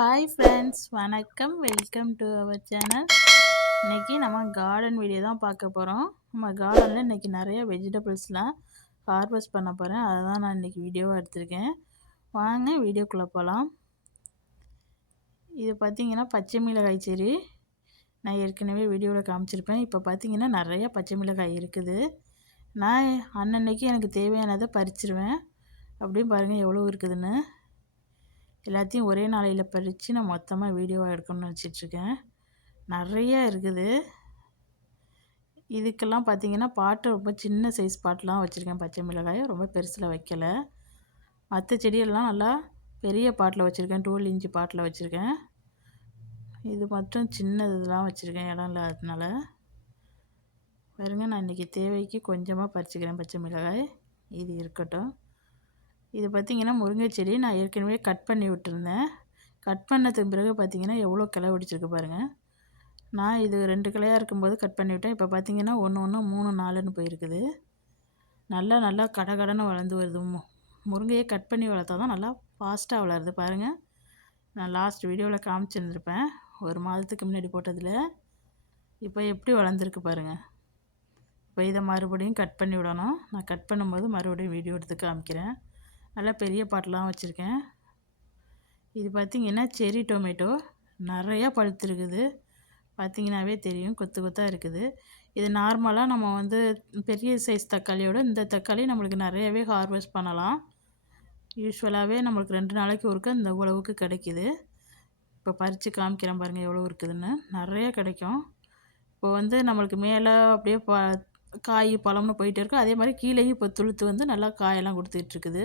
Hi friends, வணக்கம். Welcome to our channel. இன்றைக்கி நம்ம கார்டன் வீடியோ தான் பார்க்க போகிறோம். நம்ம கார்டனில் இன்றைக்கி நிறைய வெஜிடபிள்ஸ்லாம் ஹார்வெஸ்ட் பண்ண போகிறேன். அதை தான் நான் இன்றைக்கி வீடியோவாக எடுத்திருக்கேன். வாங்க வீடியோக்குள்ளே போகலாம். இது பார்த்திங்கன்னா பச்சை மிளகாய் செடி. நான் ஏற்கனவே வீடியோவில் காமிச்சிருப்பேன். இப்போ பார்த்திங்கன்னா நிறையா பச்சை மிளகாய் இருக்குது. நான் அன்னன்னைக்கு எனக்கு தேவையானதை பறிச்சிருவேன். அப்படியும் பாருங்கள் எவ்வளோ இருக்குதுன்னு. எல்லாத்தையும் ஒரே நாளையில் பறித்து நான் மொத்தமாக வீடியோவாக எடுக்கணும்னு நினச்சிட்ருக்கேன். நிறையா இருக்குது. இதுக்கெல்லாம் பார்த்திங்கன்னா பாட்டு ரொம்ப சின்ன சைஸ் பாட்டெலாம் வச்சுருக்கேன். பச்சை மிளகாய் ரொம்ப பெருசில் வைக்கலை. மற்ற செடியெல்லாம் நல்லா பெரிய பாட்டில் வச்சுருக்கேன். 12 இன்ச்சு பாட்டில் வச்சுருக்கேன். இது மட்டும் சின்ன இதெல்லாம் வச்சுருக்கேன், இடம் இல்லாததுனால. பாருங்க, நான் இன்றைக்கி தேவைக்கு கொஞ்சமாக பறிச்சுக்கிறேன் பச்சை மிளகாய். இது இருக்கட்டும். இது பார்த்திங்கன்னா முருங்கை செடி நான் ஏற்கனவே கட் பண்ணி விட்டுருந்தேன். கட் பண்ணதுக்கு பிறகு பார்த்திங்கன்னா எவ்வளோ கிளை பிடிச்சிருக்கு பாருங்கள். நான் இது 2 கிளையாக இருக்கும்போது கட் பண்ணி விட்டேன். இப்போ பார்த்திங்கன்னா 1 1 3 4ன்னு போயிருக்குது. நல்லா கடகடன்னு வளர்ந்து வருது. முருங்கையை கட் பண்ணி வளர்த்தா தான் நல்லா ஃபாஸ்ட்டாக வளருது பாருங்கள். நான் லாஸ்ட் வீடியோவில் காமிச்சிருந்துருப்பேன், 1 மாதத்துக்கு முன்னாடி போட்டதில். இப்போ எப்படி வளர்ந்துருக்கு பாருங்கள். இப்போ இதை மறுபடியும் கட் பண்ணி விடணும். நான் கட் பண்ணும்போது மறுபடியும் வீடியோ எடுத்து காமிக்கிறேன். நல்லா பெரிய பாட்டெலாம் வச்சுருக்கேன். இது பார்த்திங்கன்னா செரி டொமேட்டோ நிறையா பழுத்துருக்குது. பார்த்திங்கனாவே தெரியும், கொத்து கொத்தாக இருக்குது. இது நார்மலாக நம்ம பெரிய சைஸ் தக்காளியோட இந்த தக்காளி நம்மளுக்கு நிறையவே ஹார்வெஸ்ட் பண்ணலாம். யூஸ்வலாகவே நம்மளுக்கு 2 நாளைக்கு ஒருக்க இந்த உழவுக்கு கிடைக்கிது. இப்போ பறித்து காமிக்கிறேன் பாருங்கள் எவ்வளோ இருக்குதுன்னு. நிறையா கிடைக்கும். இப்போ நம்மளுக்கு மேலே அப்படியே காய் பழம்னு போயிட்டே இருக்கும். அதே மாதிரி கீழேயும் இப்போ துளுத்து நல்லா காயெல்லாம் கொடுத்துட்ருக்குது.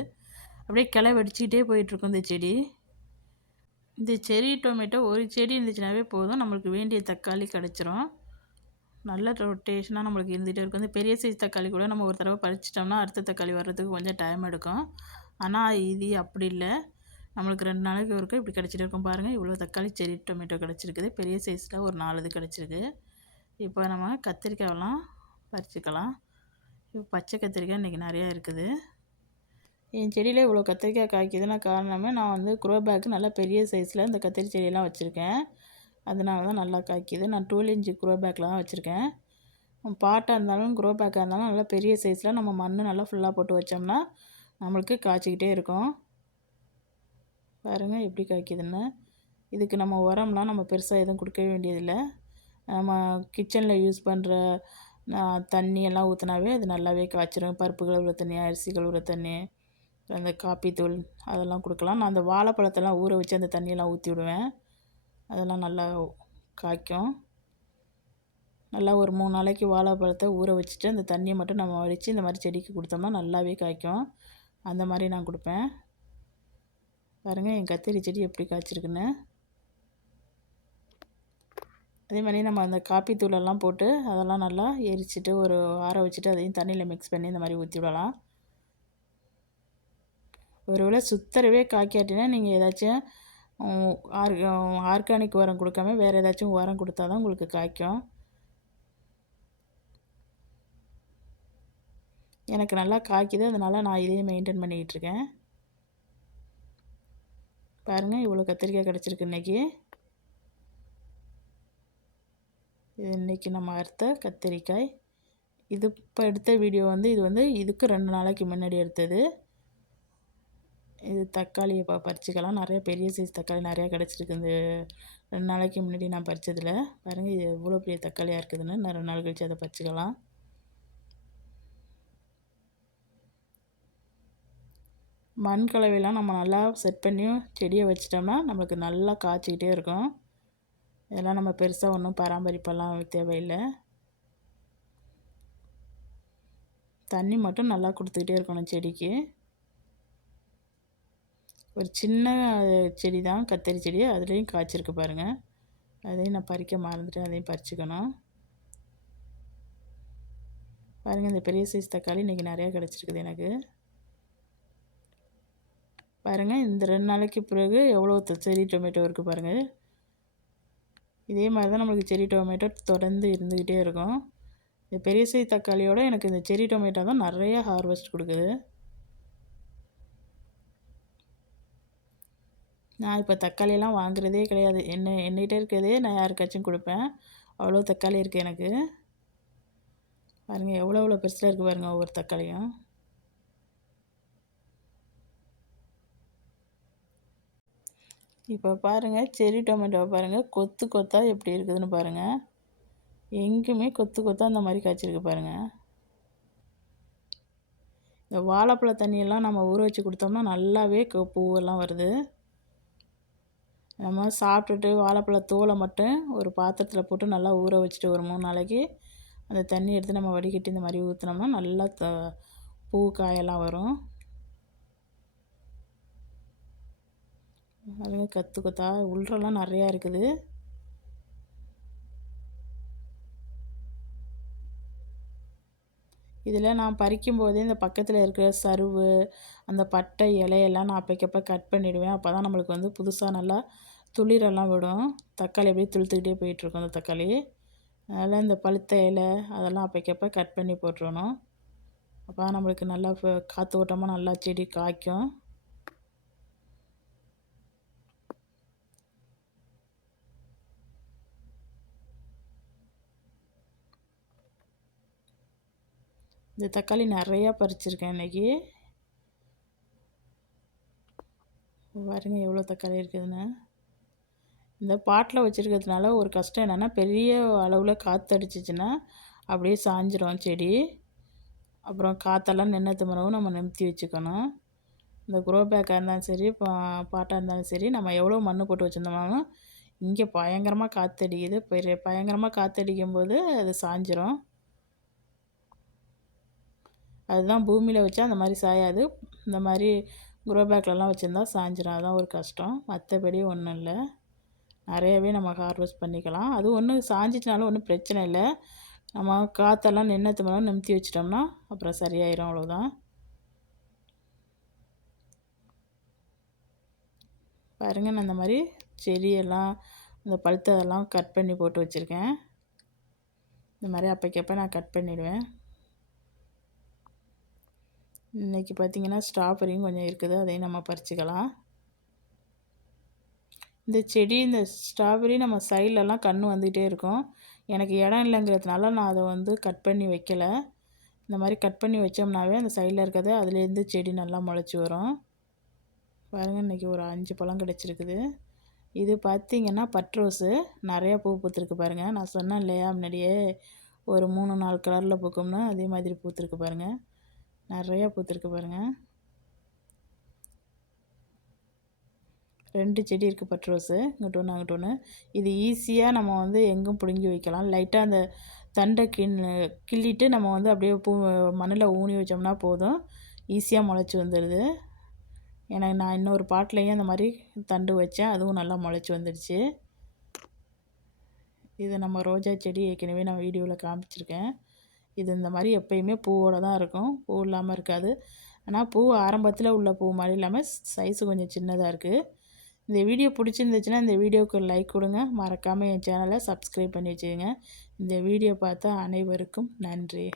அப்படியே கிளை வெடிச்சிக்கிட்டே போயிட்டுருக்கும் இந்த செடி. இந்த செரி டொமேட்டோ ஒரு செடி இருந்துச்சுனாவே போதும், நம்மளுக்கு வேண்டிய தக்காளி கிடச்சிரும். நல்ல ரொட்டேஷனாக நம்மளுக்கு இருந்துகிட்டே இருக்கும். இந்த பெரிய சைஸ் தக்காளி கூட நம்ம ஒரு தடவை பறிச்சிட்டோம்னா அடுத்த தக்காளி வர்றதுக்கு கொஞ்சம் டைம் எடுக்கும். ஆனால் இது அப்படி இல்லை, நம்மளுக்கு 2 நாளைக்கு ஒருக்க இப்படி கிடச்சிட்டு இருக்கும். பாருங்கள், இவ்வளோ தக்காளி செரி டொமேட்டோ கிடச்சிருக்குது. பெரிய சைஸில் ஒரு 4 இது கிடச்சிருக்கு. இப்போ நம்ம கத்திரிக்காயெல்லாம் பறிச்சிக்கலாம். இப்போ பச்சை கத்திரிக்காய் இன்றைக்கி நிறையா இருக்குது. என் செடியில் இவ்வளோ கத்திரிக்காய் காய்க்குதுன்னா காரணமே நான் க்ரோ பேக் நல்லா பெரிய சைஸில் இந்த கத்திரி செடியெல்லாம் வச்சுருக்கேன். அதனால தான் நல்லா காய்க்குது. நான் 12 இன்ச்சு க்ரோ பேக்கில் தான் வச்சுருக்கேன். பாட்டாக இருந்தாலும் க்ரோ பேக்காக இருந்தாலும் நல்லா பெரிய சைஸில் நம்ம மண் நல்லா ஃபுல்லாக போட்டு வச்சோம்னா நம்மளுக்கு காய்ச்சிக்கிட்டே இருக்கும். பாருங்கள் எப்படி காய்க்குதுன்னு. இதுக்கு நம்ம உரம்லாம் நம்ம பெருசாக எதுவும் கொடுக்க வேண்டியதில்லை. நம்ம கிச்சனில் யூஸ் பண்ணுற தண்ணி எல்லாம் ஊற்றினாவே அது நல்லாவே காய்ச்சிரும். பருப்பு கழுவுற தண்ணி, அரிசி கழுவுற தண்ணி, அந்த காப்பி தூள் அதெல்லாம் கொடுக்கலாம். நான் அந்த வாழைப்பழத்தெல்லாம் ஊற வச்சு அந்த தண்ணியெல்லாம் ஊற்றி விடுவேன். அதெல்லாம் நல்லா காய்க்கும். நல்லா ஒரு 3 நாளைக்கு வாழைப்பழத்தை ஊற வச்சுட்டு அந்த தண்ணியை மட்டும் நம்ம வடித்து இந்த மாதிரி செடிக்கு கொடுத்தோம்னா நல்லாவே காய்க்கும். அந்த மாதிரி நான் கொடுப்பேன். பாருங்கள் என் கத்திரி செடி எப்படி காய்ச்சிருக்குன்னு. அதே மாதிரி நம்ம அந்த காப்பி தூளெல்லாம் போட்டு அதெல்லாம் நல்லா எரிச்சிட்டு ஒரு ஆற வச்சுட்டு அதையும் தண்ணியில் மிக்ஸ் பண்ணி இந்த மாதிரி ஊற்றி விடலாம். ஒருவேளை சுத்தரவே காய்க்காட்டினா நீங்கள் ஏதாச்சும் ஆர்கானிக் உரம் கொடுக்காம வேறு ஏதாச்சும் உரம் கொடுத்தா தான் உங்களுக்கு காய்க்கும். எனக்கு நல்லா காய்க்குது, அதனால் நான் இதையும் மெயின்டைன் பண்ணிக்கிட்டு இருக்கேன். பாருங்கள் இவ்வளோ கத்திரிக்காய் கிடச்சிருக்கு இன்றைக்கி. இது இன்றைக்கி நம்ம அறுத்த கத்திரிக்காய். இது இப்போ எடுத்த வீடியோ இது இதுக்கு 2 நாளைக்கு முன்னாடி எடுத்தது. இது தக்காளியை பறிச்சிக்கலாம். நிறைய பெரிய சைஸ் தக்காளி நிறையா கிடச்சிருக்கு இந்த 2 நாளைக்கு முன்னாடி நான் பறித்ததில். பாருங்கள் இது எவ்வளோ பெரிய தக்காளியாக இருக்குதுன்னு. நான் 2 நாள் கழித்து அதை பறிச்சிக்கலாம். மண் கலவையெல்லாம் நம்ம நல்லா செட் பண்ணி செடியை வச்சிட்டோம்னா நம்மளுக்கு நல்லா காய்ச்சிக்கிட்டே இருக்கும். இதெல்லாம் நம்ம பெருசாக ஒன்றும் பராமரிப்பெல்லாம் தேவையில்லை. தண்ணி மட்டும் நல்லா கொடுத்துக்கிட்டே இருக்கணும் செடிக்கு. ஒரு சின்ன செடி தான் கத்திரி செடி, அதுலேயும் காய்ச்சிருக்கு பாருங்கள். அதையும் நான் பறிக்க மறந்துட்டேன், அதையும் பறிச்சுக்கணும். பாருங்கள் இந்த பெரிய சைஸ் தக்காளி இன்றைக்கி நிறையா கிடச்சிருக்குது எனக்கு. பாருங்கள் இந்த 2 நாளைக்கு பிறகு எவ்வளோ செரி டொமேட்டோ இருக்குது பாருங்கள். இதே மாதிரி தான் நம்மளுக்கு செரி டொமேட்டோ தொடர்ந்து இருந்துக்கிட்டே இருக்கும். இந்த பெரிய சைஸ் தக்காளியோட எனக்கு இந்த செரி டொமேட்டோ தான் நிறையா ஹார்வெஸ்ட் கொடுக்குது. நான் இப்போ தக்காளியெல்லாம் வாங்குறதே கிடையாது. என்கிட்ட இருக்கிறதே நான் யாருக்காச்சும் கொடுப்பேன். அவ்வளோ தக்காளி இருக்குது எனக்கு. பாருங்கள் எவ்வளோ எவ்வளோ பெருசாக இருக்குது பாருங்கள் ஒவ்வொரு தக்காளியும். இப்போ பாருங்கள் செரி டொமேட்டோவை பாருங்கள் கொத்து கொத்தா எப்படி இருக்குதுன்னு பாருங்கள். எங்கேயுமே கொத்து கொத்தா அந்த மாதிரி காய்ச்சிருக்கு பாருங்கள். இந்த வாழைப்பழ தண்ணியெல்லாம் நம்ம ஊற வச்சு கொடுத்தோம்னா நல்லாவே பூவெல்லாம் வருது. நம்ம சாப்பிட்டுட்டு வாழைப்பழ தோலை மட்டும் ஒரு பாத்திரத்தில் போட்டு நல்லா ஊற வச்சுட்டு ஒரு 3 நாளைக்கு அந்த தண்ணி எடுத்து நம்ம வடிகட்டி இந்த மாதிரி ஊற்றினோம்னா நல்லா பூ காயெல்லாம் வரும். அதுங்க கற்று கொத்தா உள்ளெல்லாம் நிறையா இருக்குது. இதில் நான் பறிக்கும் போதே இந்த பக்கத்தில் இருக்கிற சருவு அந்த பட்டை இலையெல்லாம் நான் அப்பைக்கப்போ கட் பண்ணிவிடுவேன். அப்போ தான் நம்மளுக்கு வந்து புதுசாக நல்லா துளிரெல்லாம் விடும். தக்காளி அப்படியே துளுத்துக்கிட்டே போயிட்டுருக்கும் அந்த தக்காளி. அதனால் இந்த பழுத்த இலை அதெல்லாம் அப்பைக்கப்போ கட் பண்ணி போட்டுருணும். அப்போ தான் நம்மளுக்கு நல்லா காற்று ஓட்டமாக நல்லா செடி காய்க்கும். இந்த தக்காளி நிறையா பறிச்சிருக்கேன் இன்றைக்கி. பாருங்க எவ்வளோ தக்காளி இருக்குதுன்னு. இந்த பாட்டில் வச்சுருக்கிறதுனால ஒரு கஷ்டம் என்னென்னா பெரிய அளவில் காற்றடிச்சிச்சின்னா அப்படியே சாஞ்சிரும் செடி. அப்புறம் காற்றெல்லாம் நின்னத்து மரவும் நம்ம நிமித்தி வச்சுக்கணும். இந்த க்ரோ பேக்காக இருந்தாலும் சரி பாட்டாக இருந்தாலும் சரி நம்ம எவ்வளோ மண் போட்டு வச்சுருந்தோம்னாலும் இங்கே பயங்கரமாக காற்றடிக்குது. பயங்கரமாக காற்றடிக்கும் போது அது சாஞ்சிரும். அதுதான் பூமியில் வச்சா அந்த மாதிரி சாயாது. இந்த மாதிரி க்ரோ பேக்லலாம் வச்சுருந்தா சாஞ்சிரும். அதுதான் ஒரு கஷ்டம். மற்றபடி ஒன்றும் இல்லை. நிறையவே நம்ம ஹார்வெஸ்ட் பண்ணிக்கலாம். அது ஒன்றும் சாஞ்சிச்சினாலும் ஒன்றும் பிரச்சனை இல்லை. நம்ம காற்றெல்லாம் நின்னத்து மேலே நிமித்தி வச்சிட்டோம்னா அப்புறம் சரியாயிடும். அவ்வளோதான். பாருங்கள் நான் இந்த மாதிரி செடியெல்லாம் இந்த பழுத்ததெல்லாம் கட் பண்ணி போட்டு வச்சுருக்கேன். இந்த மாதிரி அப்போக்கப்போ நான் கட் பண்ணிவிடுவேன். இன்றைக்கி பார்த்திங்கன்னா ஸ்ட்ராபெரியும் கொஞ்சம் இருக்குது. அதையும் நம்ம பறிச்சிக்கலாம். இந்த செடி இந்த ஸ்ட்ராபெரி நம்ம சைட்லலாம் கன்று வந்துக்கிட்டே இருக்கும். எனக்கு இடம் இல்லைங்கிறதுனால நான் அதை வந்து கட் பண்ணி வைக்கலை. இந்த மாதிரி கட் பண்ணி வச்சோம்னாவே அந்த சைடில் இருக்கிறது அதுலேருந்து செடி நல்லா முளைச்சி வரும். பாருங்கள் இன்றைக்கி ஒரு 5 பழம் கிடச்சிருக்குது. இது பார்த்திங்கன்னா பட்ரோஸு நிறையா பூ பூத்துருக்கு பாருங்கள். நான் சொன்னேன் இல்லையா முன்னாடியே ஒரு 3-4 கலரில் பூக்கும்னு, அதே மாதிரி பூத்துருக்கு பாருங்கள். நிறையா பூத்துருக்கு பாருங்கள். 2 செடி இருக்குது பட்ரோஸு. இங்கிட்டு ஒன்று அங்கிட்டு ஒன்று. இது ஈஸியாக நம்ம வந்து எங்கும் பிடுங்கி வைக்கலாம். லைட்டாக அந்த தண்டை கிள்ளிட்டு நம்ம வந்து அப்படியே மண்ணில் ஊனி வச்சோம்னா போதும். ஈஸியாக முளைச்சி வந்துடுது. எனக்கு நான் இன்னொரு பாட்டிலையும் அந்த மாதிரி தண்டு வச்சேன். அதுவும் நல்லா முளைச்சி வந்துடுச்சு. இது நம்ம ரோஜா செடி ஏற்கனவே நான் வீடியோவில் காமிச்சிருக்கேன். இது இந்த மாதிரி எப்பயுமே பூவோடு தான் இருக்கும். பூ இல்லாமல் இருக்காது. ஆனால் பூ ஆரம்பத்தில் உள்ள பூ மாதிரி இல்லாமல் சைஸு கொஞ்சம் சின்னதாக இருக்குது. இந்த வீடியோ பிடிச்சிருந்துச்சுன்னா இந்த வீடியோவுக்கு லைக் கொடுங்க. மறக்காமல் என் சேனலை சப்ஸ்கிரைப் பண்ணி வச்சுக்கோங்க. இந்த வீடியோ பார்த்த அனைவருக்கும் நன்றி.